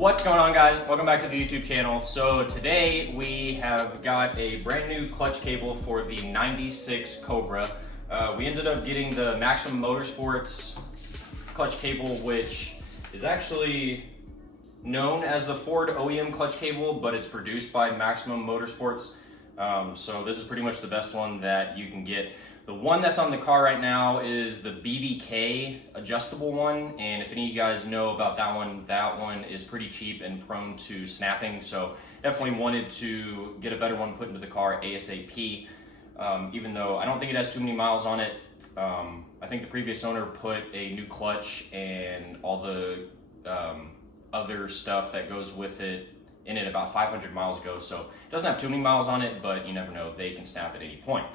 What's going on, guys? Welcome back to the YouTube channel. So today we have got a brand new clutch cable for the 96 Cobra. We ended up getting the Maximum Motorsports clutch cable, which is actually known as the Ford OEM clutch cable, but it's produced by Maximum Motorsports. So this is pretty much the best one that you can get. The one that's on the car right now is the BBK adjustable one, and if any of you guys know about that one is pretty cheap and prone to snapping, so definitely wanted to get a better one put into the car ASAP, even though I don't think it has too many miles on it. I think the previous owner put a new clutch and all the other stuff that goes with it in it about 500 miles ago, so it doesn't have too many miles on it, but you never know, they can snap at any point.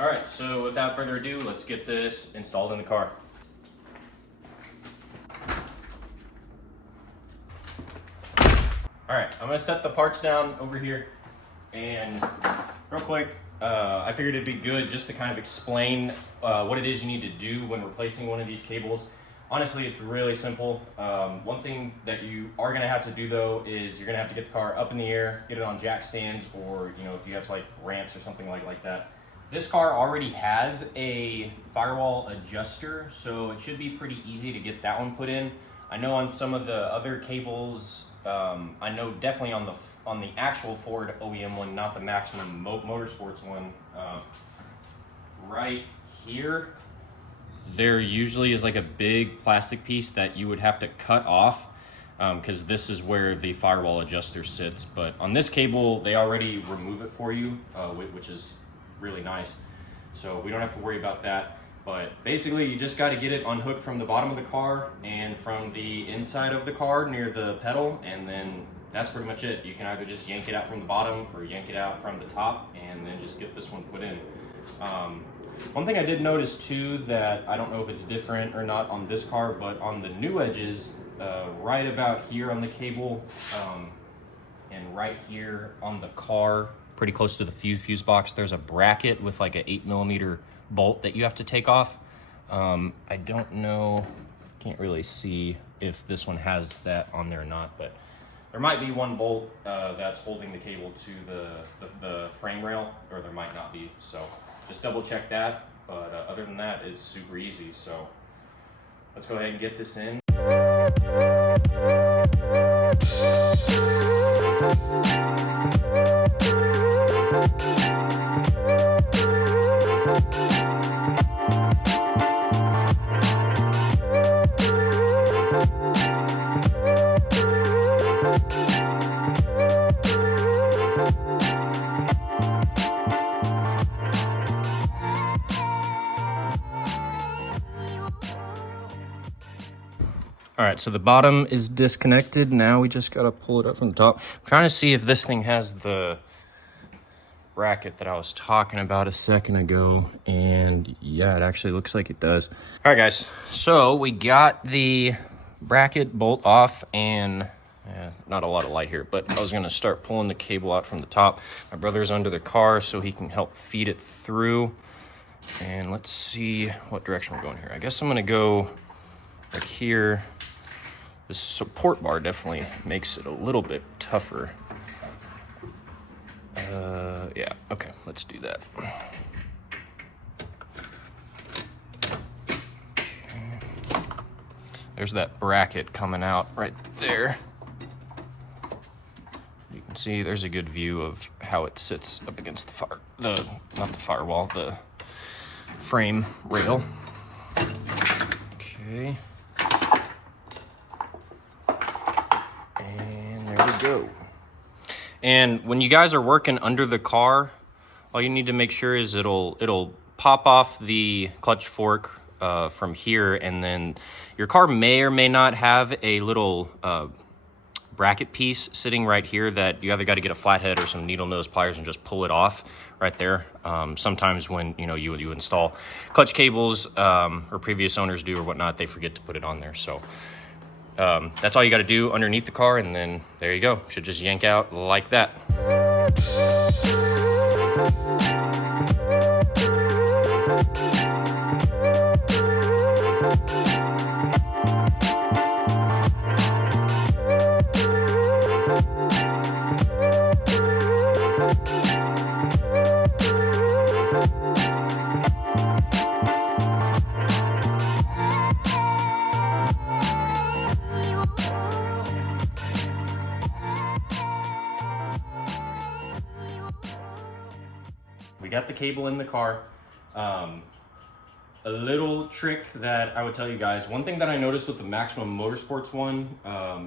All right, so without further ado, let's get this installed in the car. All right, I'm gonna set the parts down over here, and real quick, I figured it'd be good just to kind of explain what it is you need to do when replacing one of these cables. Honestly, it's really simple. One thing that you are gonna have to do though is you're gonna have to get the car up in the air, get it on jack stands, or if you have like ramps or something like that. This car already has a firewall adjuster, so it should be pretty easy to get that one put in. I know on some of the other cables, I know definitely on the actual Ford OEM one, not the Maximum Motorsports one, right here, there usually is like a big plastic piece that you would have to cut off, because this is where the firewall adjuster sits. But on this cable, they already remove it for you, which is really nice, so we don't have to worry about that. But basically you just got to get it unhooked from the bottom of the car and from the inside of the car near the pedal, and then that's pretty much it. You can either just yank it out from the bottom or yank it out from the top and then just get this one put in. One thing I did notice too, that I don't know if it's different or not on this car, but on the new edges, right about here on the cable, and right here on the car, pretty close to the fuse box, there's a bracket with like an 8mm bolt that you have to take off. I don't know, can't really see if this one has that on there or not, but there might be one bolt that's holding the cable to the frame rail, or there might not be, so just double check that. But other than that, it's super easy, so let's go ahead and get this in. All right, so the bottom is disconnected. Now we just gotta pull it up from the top. I'm trying to see if this thing has the bracket that I was talking about a second ago, and yeah, it actually looks like it does. All right, guys, so we got the bracket bolt off, and not a lot of light here, but I was gonna start pulling the cable out from the top. My brother's under the car, so he can help feed it through. And let's see what direction we're going here. I guess I'm gonna go right here. This support bar definitely makes it a little bit tougher. Yeah, okay, let's do that. There's that bracket coming out right there. You can see there's a good view of how it sits up against the frame rail. Okay. Go. And when you guys are working under the car, all you need to make sure is it'll pop off the clutch fork from here, and then your car may or may not have a little bracket piece sitting right here that you either got to get a flathead or some needle nose pliers and just pull it off right there. Sometimes when you install clutch cables, or previous owners do or whatnot, they forget to put it on there. So that's all you got to do underneath the car, and then there you go. Should just yank out like that. we got the cable in the car. A little trick that I would tell you guys, one thing that I noticed with the Maximum Motorsports one,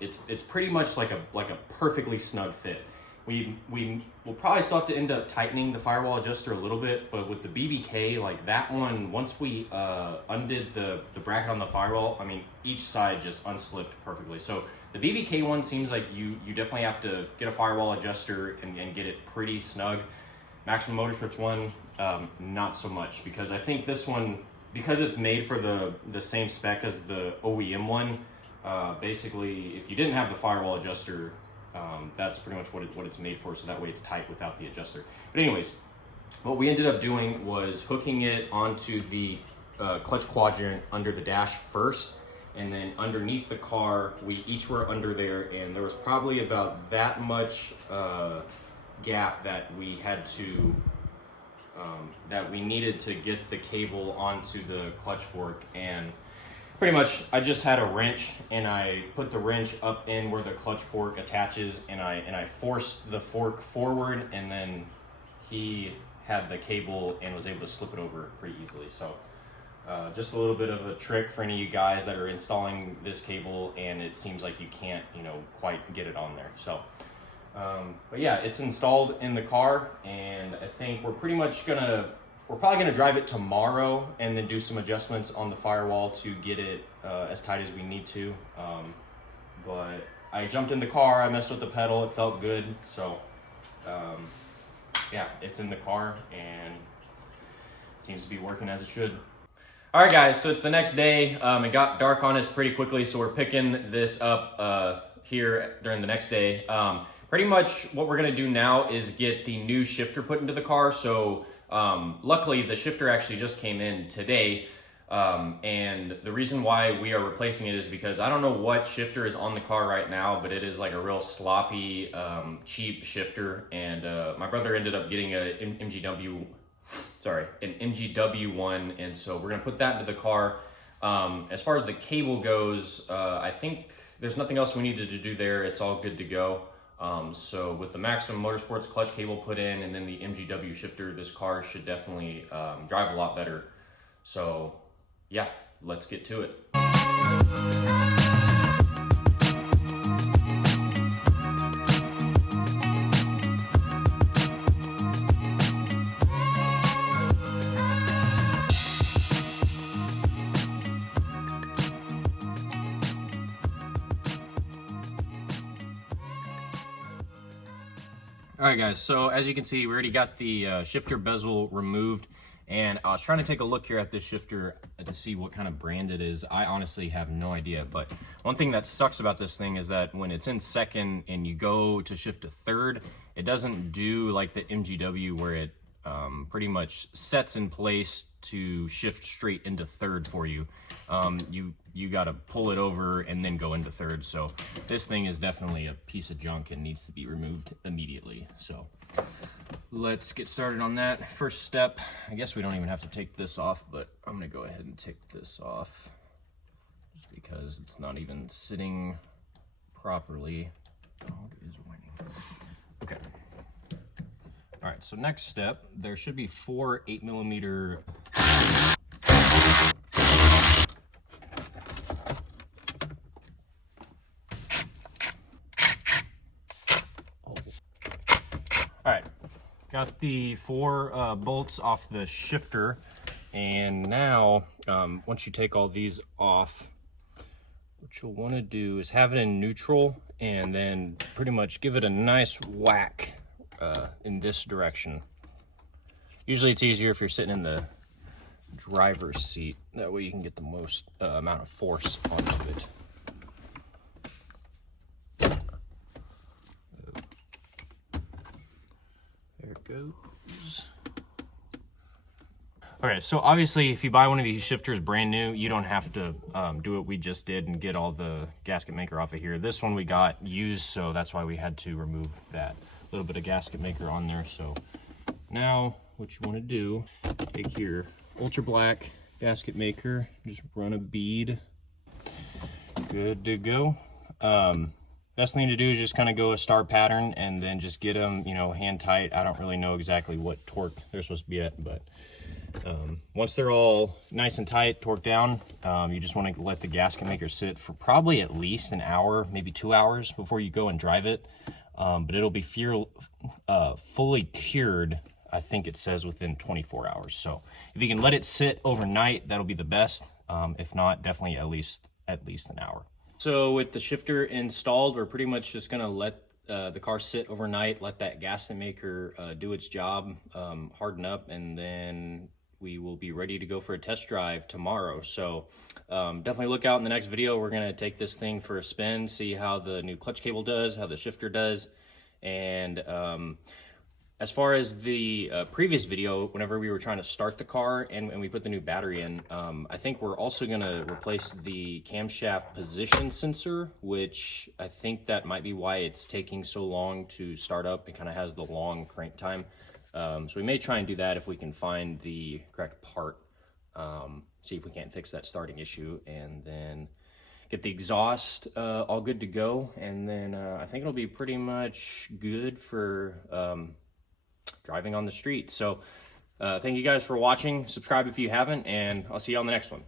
it's pretty much like a perfectly snug fit. We will probably still have to end up tightening the firewall adjuster a little bit, but with the BBK, like that one, once we undid the bracket on the firewall, I mean, each side just unslipped perfectly. So the BBK one seems like you definitely have to get a firewall adjuster and get it pretty snug. Maximum Motorsports one, not so much, because I think this one, because it's made for the same spec as the OEM one, basically, if you didn't have the firewall adjuster, that's pretty much what it's made for, so that way it's tight without the adjuster. But anyways, what we ended up doing was hooking it onto the clutch quadrant under the dash first, and then underneath the car, we each were under there, and there was probably about that much gap that we had to, that we needed to get the cable onto the clutch fork. And pretty much I just had a wrench, and I put the wrench up in where the clutch fork attaches, and I forced the fork forward, and then he had the cable and was able to slip it over pretty easily. So just a little bit of a trick for any of you guys that are installing this cable and it seems like you can't, quite get it on there. So but yeah, it's installed in the car, and I think we're probably gonna drive it tomorrow and then do some adjustments on the firewall to get it as tight as we need to. But I jumped in the car, I messed with the pedal, it felt good. So yeah, it's in the car and it seems to be working as it should. All right, guys, so it's the next day. It got dark on us pretty quickly, so we're picking this up here during the next day. Pretty much what we're gonna do now is get the new shifter put into the car. So luckily the shifter actually just came in today. And the reason why we are replacing it is because I don't know what shifter is on the car right now, but it is like a real sloppy, cheap shifter. And my brother ended up getting an MGW one. And so we're gonna put that into the car. As far as the cable goes, I think there's nothing else we needed to do there. It's all good to go. So with the Maximum Motorsports clutch cable put in and then the MGW shifter, this car should definitely drive a lot better. So yeah, let's get to it. All right, guys, so as you can see, we already got the shifter bezel removed, and I was trying to take a look here at this shifter to see what kind of brand it is. I honestly have no idea, but one thing that sucks about this thing is that when it's in second and you go to shift to third, it doesn't do like the MGW where it pretty much sets in place to shift straight into third for you. You got to pull it over and then go into third. So this thing is definitely a piece of junk and needs to be removed immediately. So let's get started on that. First step, I guess we don't even have to take this off, but I'm gonna go ahead and take this off just because it's not even sitting properly. Dog is whining. Okay. All right, so next step, there should be 4 8mm. All right, got the 4 bolts off the shifter, and now once you take all these off, what you'll want to do is have it in neutral and then pretty much give it a nice whack in this direction. Usually it's easier if you're sitting in the driver's seat, that way you can get the most amount of force onto it. There it goes. Okay, so obviously if you buy one of these shifters brand new, you don't have to do what we just did and get all the gasket maker off of here. This one we got used, so that's why we had to remove that little bit of gasket maker on there. So now what you want to do, take your ultra black gasket maker, just run a bead, good to go. Best thing to do is just kind of go a star pattern and then just get them, you know, hand tight. I don't really know exactly what torque they're supposed to be at, but once they're all nice and tight, torqued down, you just want to let the gasket maker sit for probably at least an hour, maybe 2 hours before you go and drive it. But it'll be fully cured, I think it says, within 24 hours. So if you can let it sit overnight, that'll be the best. If not, definitely at least an hour. So with the shifter installed, we're pretty much just gonna let the car sit overnight, let that gasket maker do its job, harden up, and then we will be ready to go for a test drive tomorrow. So definitely look out in the next video. We're gonna take this thing for a spin, see how the new clutch cable does, how the shifter does. And as far as the previous video, whenever we were trying to start the car and we put the new battery in, I think we're also gonna replace the camshaft position sensor, which I think that might be why it's taking so long to start up. It kind of has the long crank time. So we may try and do that if we can find the correct part, see if we can't fix that starting issue, and then get the exhaust all good to go. And then I think it'll be pretty much good for driving on the street. So thank you guys for watching. Subscribe if you haven't, and I'll see you on the next one.